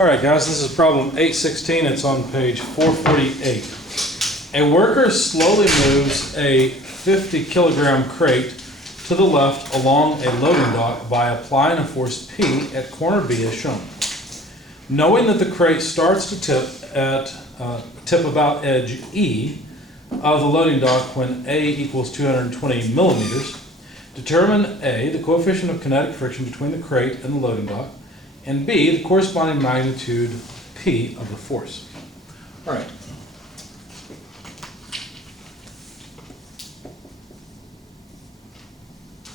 All right, guys, this is problem 816. It's on page 448. A worker slowly moves a 50 kilogram crate to the left along a loading dock by applying a force P at corner B as shown. Knowing that the crate starts to tip about edge E of the loading dock when A equals 220 millimeters, determine A, the coefficient of kinetic friction between the crate and the loading dock, and B, the corresponding magnitude P of the force. All right.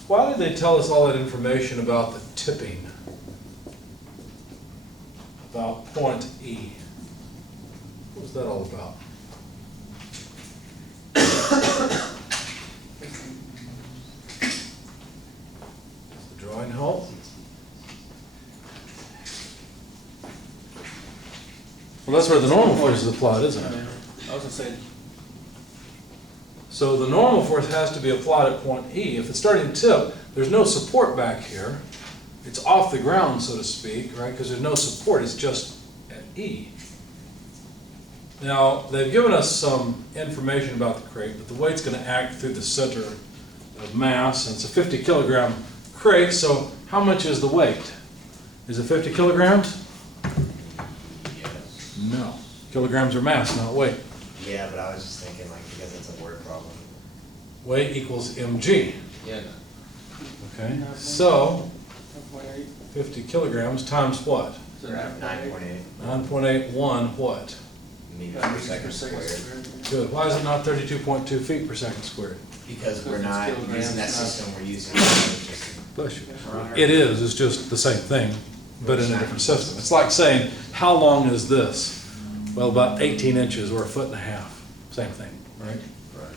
Why did they tell us all that information about the tipping? About point E? What was that all about? Does the drawing help? Well, that's where the normal force is applied, isn't it? I was gonna say, So the normal force has to be applied at point E. If it's starting to tip, there's no support back here. It's off the ground, so to speak, right? Because there's no support, it's just at E. Now, they've given us some information about the crate, but the weight's going to act through the center of mass, and it's a 50 kilogram crate, so how much is the weight? Is it 50 kilograms? Yes. No. Kilograms are mass, not weight. Yeah, but I was just thinking, like, because it's a word problem. Weight equals mg. Yeah. Okay, so 50 kilograms times what? is it 9.8 9.81 what? meters per second squared. Good. Why is it not 32.2 feet per second squared? Because we're Because it's not kilograms, using that not- system, we're using just Bless you. It is, it's just the same thing, but in a different system. It's like saying, how long is this? Well, about 18 inches or a foot and a half. Same thing, right? Right.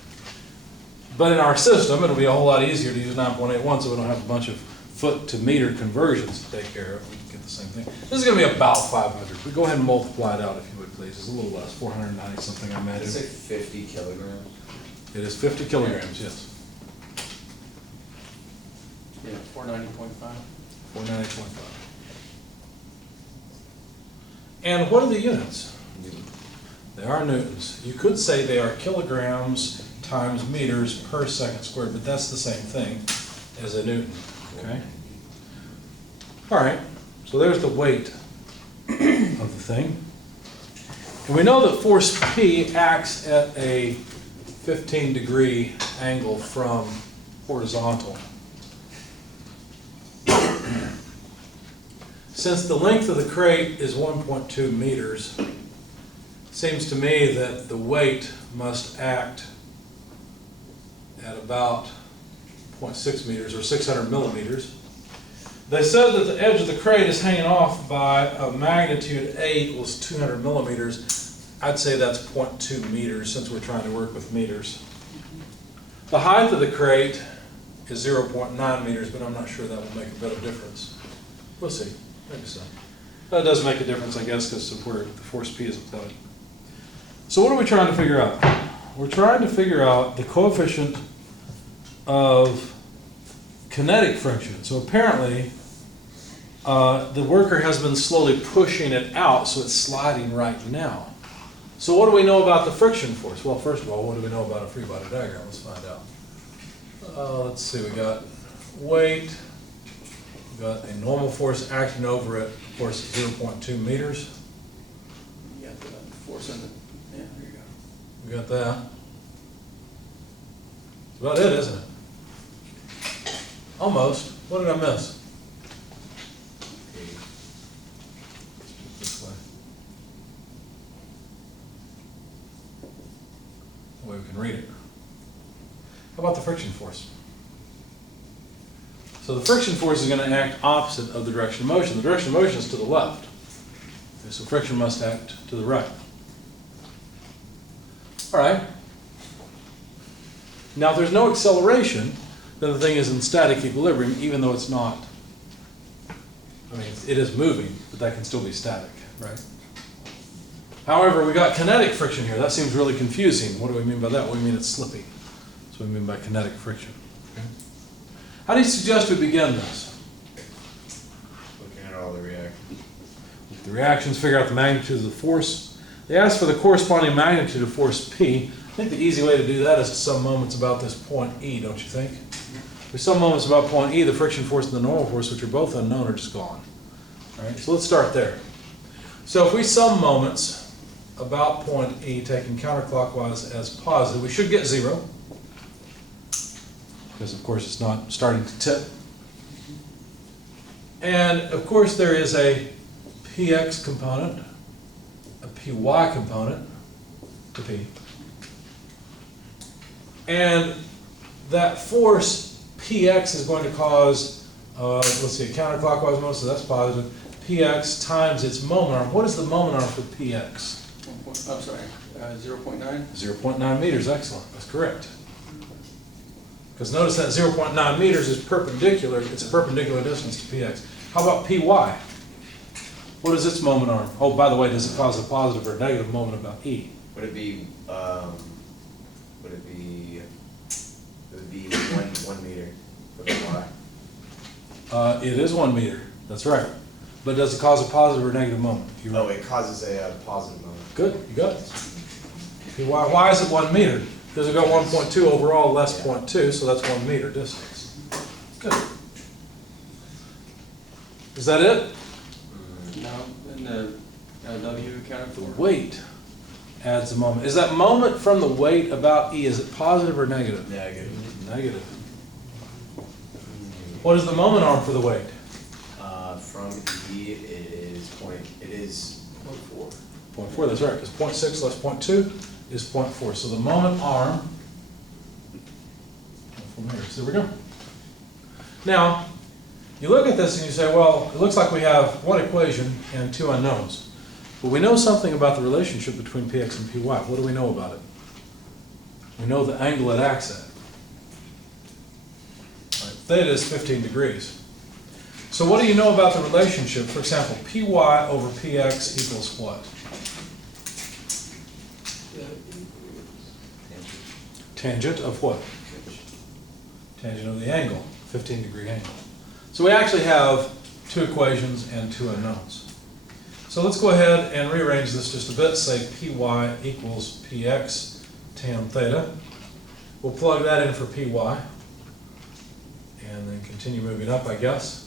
But in our system, it'll be a whole lot easier to use 9.81 so we don't have a bunch of foot to meter conversions to take care of. We can get the same thing. This is going to be about 500. We go ahead and multiply it out if you would please. It's a little less, 490 something I imagine. It's like 50 kilograms. It is 50 kilograms, yes. Yeah, 490.5. 490.5. And what are the units? They are newtons. You could say they are kilograms times meters per second squared, but that's the same thing as a newton, okay? All right, so there's the weight of the thing. And we know that force P acts at a 15-degree angle from horizontal. Since the length of the crate is 1.2 meters, it seems to me that the weight must act at about 0.6 meters or 600 millimeters. They said that the edge of the crate is hanging off by a magnitude A equals 200 millimeters. I'd say that's 0.2 meters since we're trying to work with meters. The height of the crate is 0.9 meters, but I'm not sure that will make a bit of difference. We'll see. Maybe so. That does make a difference, I guess, because of where the force P is applied. So what are we trying to figure out? We're trying to figure out the coefficient of kinetic friction. So apparently, the worker has been slowly pushing it out, so it's sliding right now. So what do we know about the friction force? Well, first of all, what do we know about a free body diagram? Let's find out. Let's see, we got weight. We've got a normal force acting over it, of course, 0.2 meters. You got the force in it. Yeah, there you go. We got that. That's about it, isn't it? Almost. What did I miss? This way. The way we can read it. How about the friction force? So the friction force is going to act opposite of the direction of motion. The direction of motion is to the left. Okay, so friction must act to the right. All right. Now, if there's no acceleration, then the thing is in static equilibrium, even though it's not. I mean, it is moving, but that can still be static, right? However, we got kinetic friction here. That seems really confusing. What do we mean by that? What do we mean it's slipping? That's what we mean by kinetic friction. Okay? How do you suggest we begin this? Looking at all the reactions. The reactions, figure out the magnitude of the force. They ask for the corresponding magnitude of force P. I think the easy way to do that is to sum moments about this point E, don't you think? If we sum moments about point E, the friction force and the normal force, which are both unknown, are just gone. All right, so let's start there. So if we sum moments about point E, taking counterclockwise as positive, we should get 0. Because of course it's not starting to tip. And of course there is a px component, a py component to P. And that force px is going to cause, let's see, a counterclockwise moment, so that's positive. Px times its moment arm. What is the moment arm for px? 0.9? 0.9 meters, excellent, that's correct. Because notice that 0.9 meters is perpendicular, it's a perpendicular distance to px. How about py? What is its moment arm? Oh, by the way, does it cause a positive or negative moment about E? Would it be, one meter for the Y? It is 1 meter, that's right. But does it cause a positive or negative moment? You're Oh, right. it causes a positive moment. Good, you got it. Okay, why is it 1 meter? Because we've got 1.2 overall less 0.2, so that's 1 meter distance. Good. Is that it? No, and the W accounted The for. weight adds the moment. Is that moment from the weight about E, is it positive or negative? Negative. Negative. What is the moment arm for the weight? From E, it is 0.4. 0.4, that's right, because 0.6 less 0.2 is 0.4. So the moment arm, 0.4 meters, there we go. Now, you look at this and you say, well, it looks like we have one equation and 2 unknowns. But we know something about the relationship between px and py. What do we know about it? We know the angle it acts at. Right, theta is 15 degrees. So what do you know about the relationship? For example, py over px equals what? Tangent of what? Tangent of the angle, 15-degree angle. So we actually have 2 equations and 2 unknowns. So let's go ahead and rearrange this just a bit. Say py equals px tan theta. We'll plug that in for py and then continue moving up, I guess.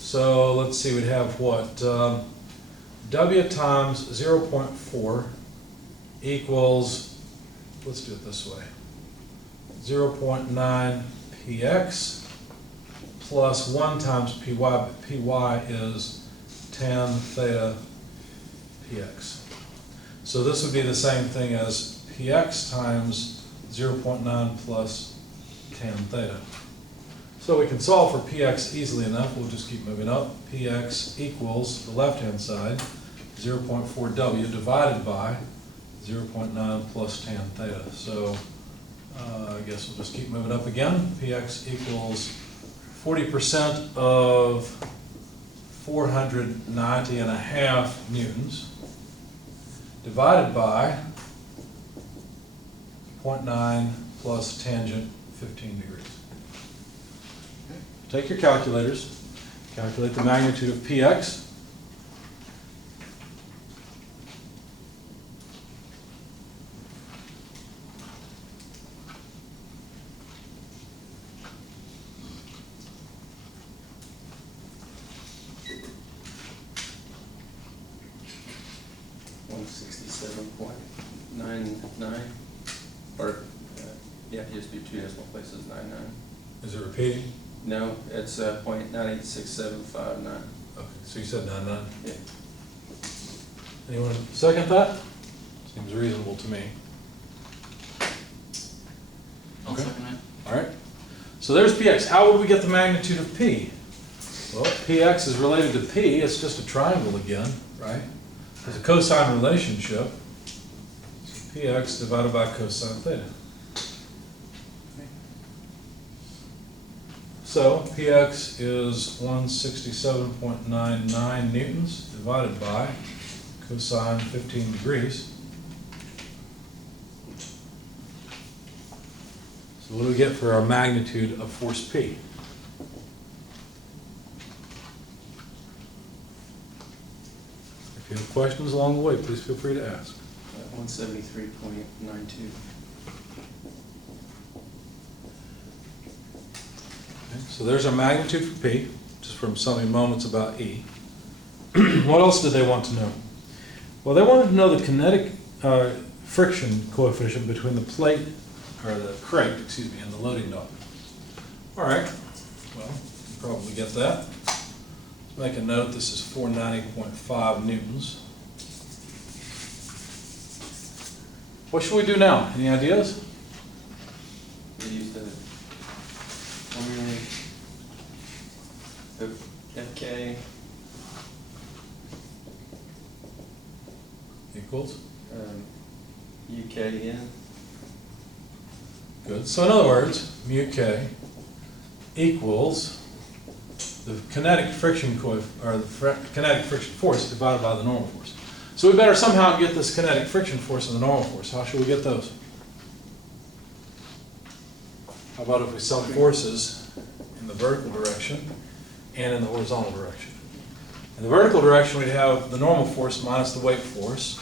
So let's see, we'd have what? W times 0.4 equals, let's do it this way, 0.9 px plus 1 times py, but py is tan theta px. So this would be the same thing as px times 0.9 plus tan theta. So we can solve for px easily enough. We'll just keep moving up. Px equals the left-hand side, 0.4w divided by 0.9 plus tan theta. So I guess we'll just keep moving up again. Px equals 40% of 490.5 newtons divided by 0.9 plus tangent 15 degrees. Take your calculators, calculate the magnitude of px. .99, or yeah, just do 2 decimal places, 99. Is it repeating? No, it's .986759. Okay, so you said 99. Yeah. Anyone second that? Seems reasonable to me. I'll second it. All right. So there's px. How would we get the magnitude of p? Well, px is related to p. It's just a triangle again, right? There's a cosine relationship. So px divided by cosine theta. So px is 167.99 newtons divided by cosine 15 degrees. So what do we get for our magnitude of force P? If you have questions along the way, please feel free to ask. 173.92. Okay, so there's our magnitude for P, just from summing moments about E. What else did they want to know? Well, they wanted to know the kinetic friction coefficient between the plate, or the crate, excuse me, and the loading dock. All right, well, you probably get that. Let's make a note, this is 490.5 newtons. What should we do now? Any ideas? We use the formula of FK Equals? UKN. Good. So in other words, mu K equals the kinetic friction or the kinetic friction force divided by the normal force. So we better somehow get this kinetic friction force and the normal force. How should we get those? How about if we sum forces in the vertical direction and in the horizontal direction? In the vertical direction, we'd have the normal force minus the weight force,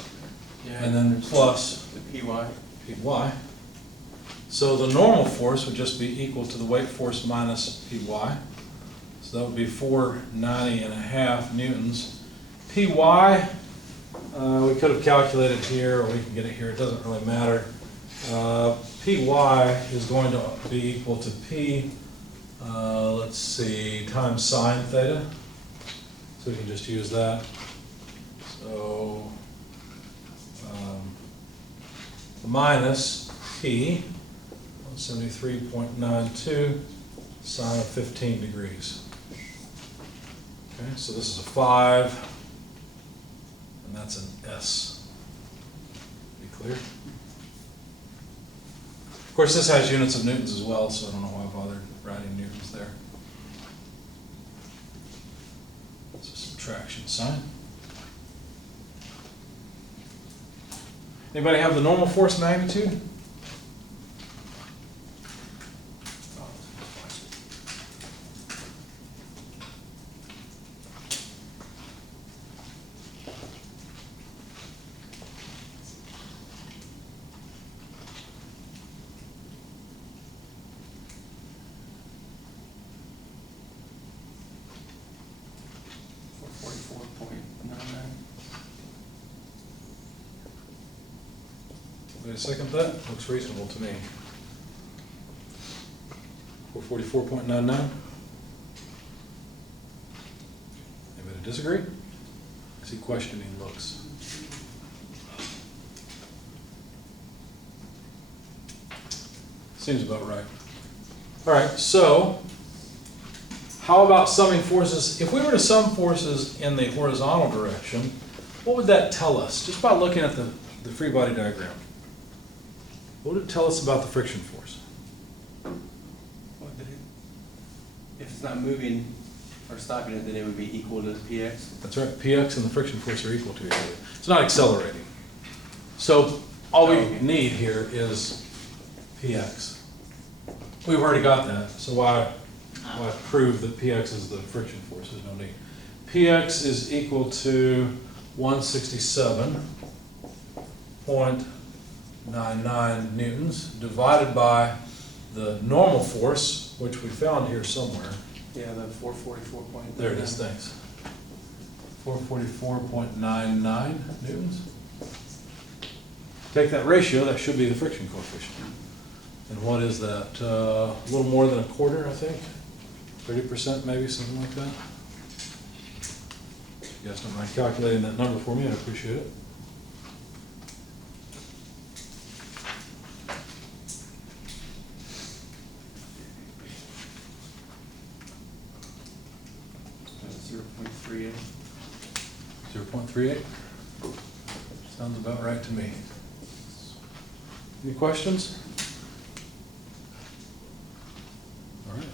and then plus the PY. Py. So the normal force would just be equal to the weight force minus Py. So that would be 490.5 newtons. Py, we could have calculated here, or we can get it here, it doesn't really matter. Py is going to be equal to P, let's see, times sine theta. So we can just use that. So minus P, 173.92, sine of 15 degrees. Okay, so this is a 5, and that's an S. Be clear? Of course, this has units of newtons as well, so I don't know why I bothered writing newtons there. It's a subtraction sign. Anybody have the normal force magnitude? Wait a second, that looks reasonable to me. 444.99. Anybody disagree? I see questioning looks. Seems about right. All right, so how about summing forces? If we were to sum forces in the horizontal direction, what would that tell us? Just by looking at the free body diagram. What would it tell us about the friction force? If it's not moving or stopping it, then it would be equal to PX. That's right, PX and the friction force are equal to each other. It's not accelerating. So all we need here is PX. We've already got that, so why prove that PX is the friction force? There's no need. PX is equal to 167.99 newtons divided by the normal force, which we found here somewhere. Yeah, the 444 point. There it is, thanks. 444.99 newtons. Take that ratio, that should be the friction coefficient. And what is that? A little more than a quarter, I think? 30% maybe, something like that? You guys don't mind calculating that number for me, I appreciate it. That's 0.38. 0.38? Sounds about right to me. Any questions? All right.